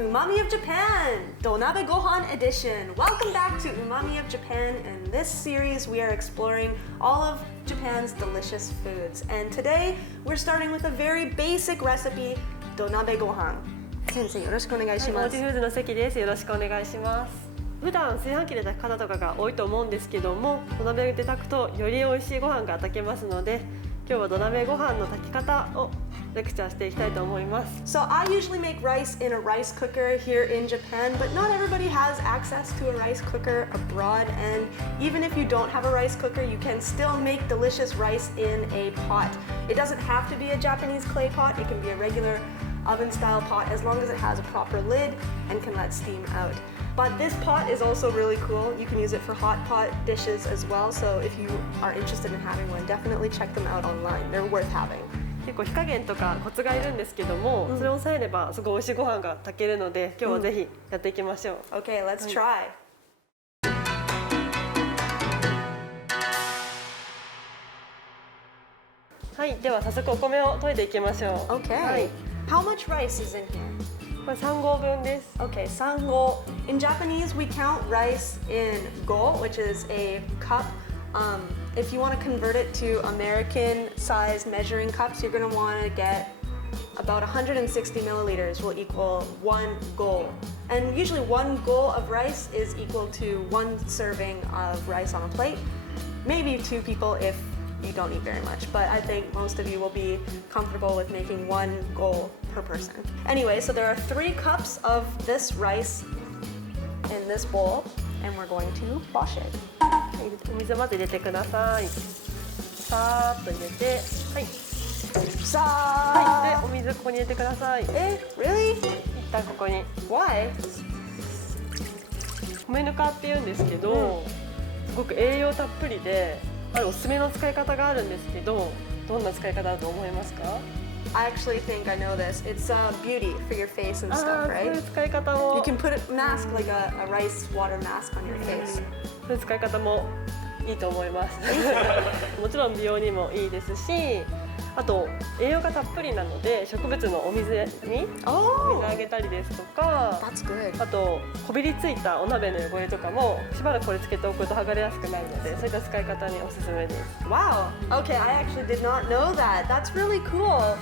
Umami of Japan, Donabe Gohan edition. Welcome back to Umami of Japan. In this series, we are exploring all of Japan's delicious foods. And today, we're starting with a very basic recipe, Donabe Gohan. 先生、よろしくお願いします。Aussie Foods の関です。よろしくお願いします。普段炊飯器で炊く方とかが多いと思うんですけども、土鍋で炊くとより美味しいご飯が炊けますので、今日は土鍋ご飯の炊き方をレクチャーしていきたいと思います。So I usually make rice in a rice cooker here in Japan, but not everybody has access to a rice cooker abroad. And even if you don't have a rice cooker, you can still make delicious rice in a pot. It doesn't have to be a Japanese clay pot. It can be a regular oven-style pot as long as it has a proper lid and can let steam out. But this pot is also really cool. You can use it for hot pot dishes as well. So if you are interested in having one, definitely check them out online. They're worth having. 結構火加減とかコツがいるんですけども、それを抑えればすごい美味しいご飯が炊けるので、今日はぜひやっていきましょう。Okay, let's try. はい、では早速お米を研いでいきましょう。Okay. はい、How much rice is in here? これ3合分です。Okay, 3合. In Japanese, we count rice in go, which is a cup. If you want to convert it to American size measuring cups, you're going to want to get about 160 milliliters will equal 1 go. And usually 1 go of rice is equal to 1 serving of rice on a plate. Maybe 2 people if you don't eat very much, but I think most of you will be comfortable with making 1 go per person. Anyway, so there are 3 cups of this rice in this bowl, and we're going to wash it. お水まず入れてください。さーっと入れて、はい。さはい、でお水ここに入れてください。Really? 一旦ここに。Why? 米ぬかって言うんですけど、すごく栄養たっぷりで、あるおすすめの使い方があるんですけど、どんな使い方だと思いますか？ I actually think I know this. It's beauty for your face and stuff, そうい right? う使い方も。 You can put a mask, like a rice water mask on your face. そういう使い方もいいと思います。もちろん美容にもいいですし、あと栄養がたっぷりなので植物のお水に水あげたりですとか、That's good. あとこびりついたお鍋の汚れとかもしばらくこれつけておくと剥がれやすくなるので、そういった使い方におすすめです。Wow. Okay, I actually did not know that. That's really cool.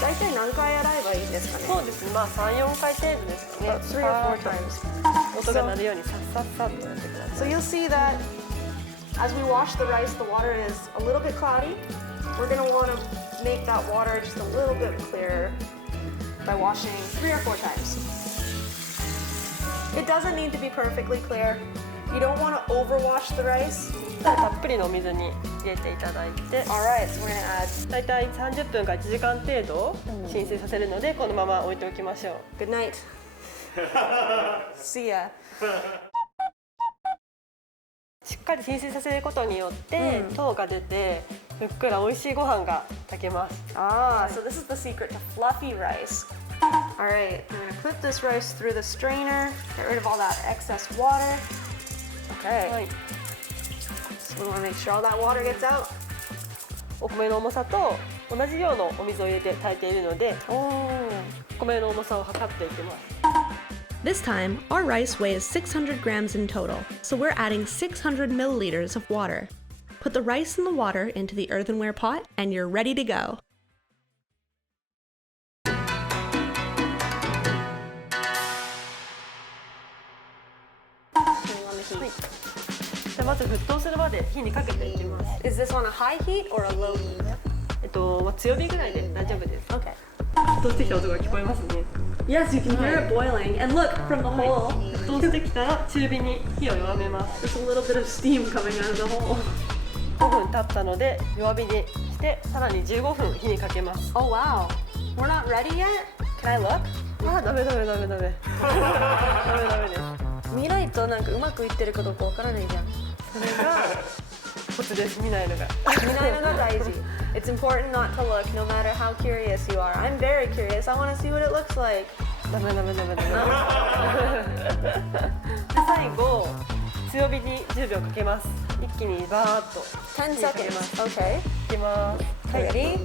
大体何回洗えばいいですかね？そうですね。まあ3、4回程度ですかね。 3 or 4 times. 音が鳴るようにさっさっさっとやってくださ So い。 you'll see that as we wash the rice, the water is a little bit cloudy. We're going to want to make that water just a little bit clearer by washing 3 or 4 times. It doesn't need to be perfectly clear. You don't want to overwash the rice. たっぷりのお水に入れていただいて、 Alright, so we're going to add だいたい30分から1時間程度浸水させるので、このまま置いておきましょう。 good night. See ya. しっかり浸水させることによって、糖が出てふっくら美味しいご飯が炊けます。 So this is the secret to fluffy rice. Alright, I'm going to put this rice through the strainer, get rid of all that excess water. Okay, はい、 so we want to make sure all that water gets out. お米の重さと同じ量のお水を入れて炊いているので、米の重さを測っていきます。 This time, our rice weighs 600 grams in total, so we're adding 600 milliliters of water. Put the rice and the water into the earthenware pot, and you're ready to go. じゃあまず沸騰するまで火にかけていきます。 Is this on a high heat or a low heat? まあ、強火ぐらいで大丈夫です。 Okay. 沸騰してきた音が聞こえますね。 Yes, you can hear it boiling. And look, from the hole, 沸騰してきたら中火に火を弱めます。 there's a little bit of steam coming out of the hole. 5分経ったので弱火にしてさらに15分火にかけます。 Oh wow. We're not ready yet? Can I look? ダメダメダメダメダメです。見ないとなんかうまくいってるかどうかわからないじゃん。それがコツです。見ないのが。見ないのが大事。It's important not to look, no matter how curious you are. I'm very curious. I want to see what it looks like. ダメダメダメダメ。で最後強火に10秒かけます。一気にバーッと10 seconds. Okay. いきます。Ready?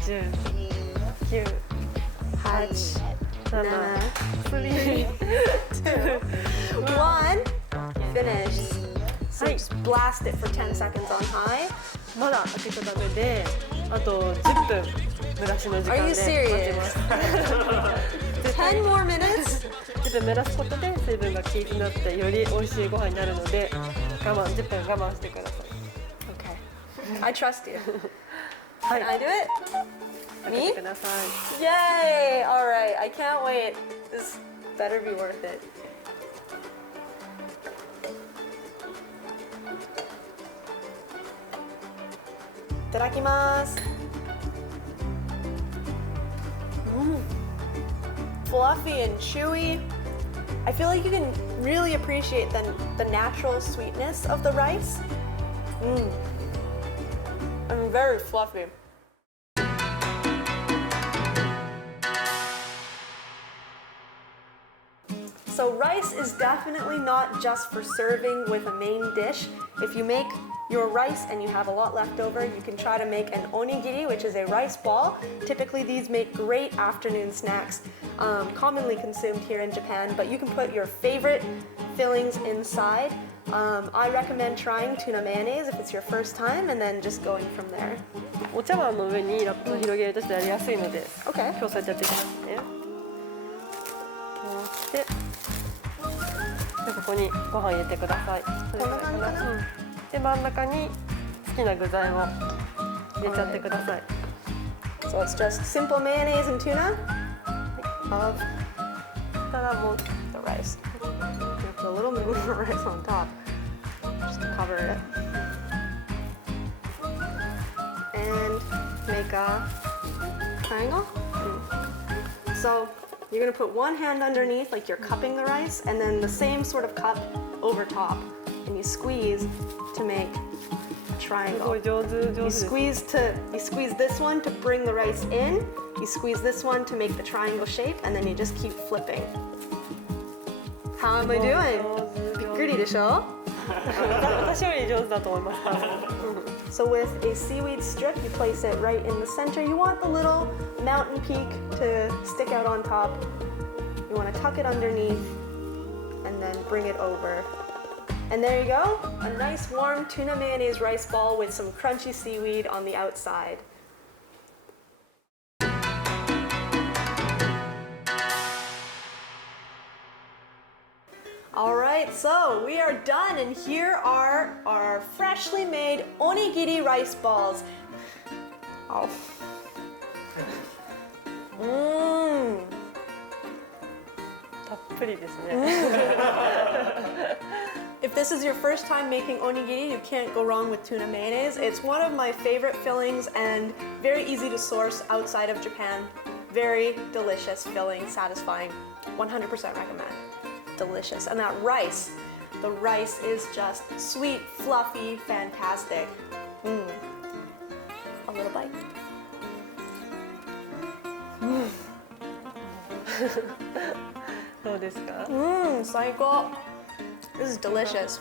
10、9、8、7、3 1. Finished. So just blast it for 10 seconds on high. まだ開けちゃダメで、あと10分蒸らしの時間 Are で you 待ち serious? ます。 10 more minutes? 10分蒸らすことで水分が均一になってより美味しいご飯になるので、10分我慢してください。 Okay. I trust you. はい、 Can I do it? 開け Me? てください。 Yay! All right. I can't wait. This better be worth it. Itadakimasu. Fluffy and chewy. I feel like you can really appreciate the natural sweetness of the rice. And very fluffy. So rice is definitely not just for serving with a main dish. If you make your rice and you have a lot left over, you can try to make an onigiri, which is a rice ball. Typically these make great afternoon snacks, commonly consumed here in Japan, but you can put your favorite fillings inside. I recommend trying tuna mayonnaise if it's your first time, and then just going from there. お茶碗の上にラップを広げるとしてやりやすいので、 Okay. 今日そうやってやっていきますね。こうして、でここにご飯入れてください。こんな感じかな？うんで真ん中に好きな具材を入れちゃってください。 So it's just simple mayonnaise and tuna of たらもう the rice. You put a little bit more rice on top, just to cover it. And make a triangle. So you're gonna put one hand underneath, like you're cupping the rice, and then the same sort of cup over top, and you squeeze to make a す triangle. ごい上手 You です you squeeze this one to bring the rice in. You squeeze this one to make the triangle shape, and then you just keep flipping. How am I doing? 上手 desho? 私より上手だと思います。 So with a seaweed strip, you place it right in the center. You want the little mountain peak to stick out on top. You want to tuck it underneath and then bring it over. And there you go, a nice warm tuna mayonnaise rice ball with some crunchy seaweed on the outside. All right, so we are done, and here are our freshly made onigiri rice balls. Oh. Mmm. たっぷりですね。 If this is your first time making onigiri, you can't go wrong with tuna mayonnaise. It's one of my favorite fillings and very easy to source outside of Japan. Very delicious filling, satisfying. 100% recommend. Delicious. And that rice, the rice is just sweet, fluffy, fantastic. A little bite. どうですか？ Saiko. This is delicious.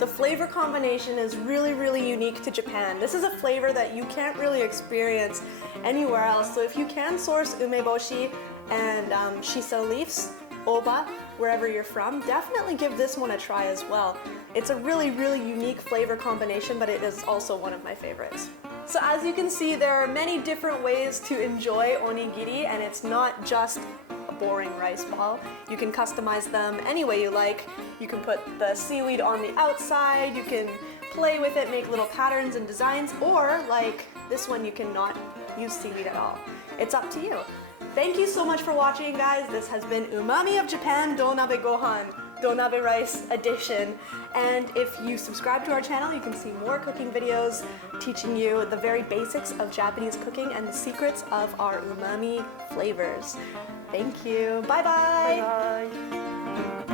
The flavor combination is really, really unique to Japan. This is a flavor that you can't really experience anywhere else. So if you can source umeboshi and shiso leaves, oba, wherever you're from, definitely give this one a try as well. It's a really, really unique flavor combination, but it is also one of my favorites. So as you can see, there are many different ways to enjoy onigiri, and it's not just a boring rice ball. You can customize them any way you like. You can put the seaweed on the outside, you can play with it, make little patterns and designs, or like this one, you can not use seaweed at all. It's up to you. Thank you so much for watching, guys. This has been Umami of Japan Donabe Gohan, Donabe Rice Edition. And if you subscribe to our channel, you can see more cooking videos teaching you the very basics of Japanese cooking and the secrets of our umami flavors. Thank you. Bye-bye. Bye bye.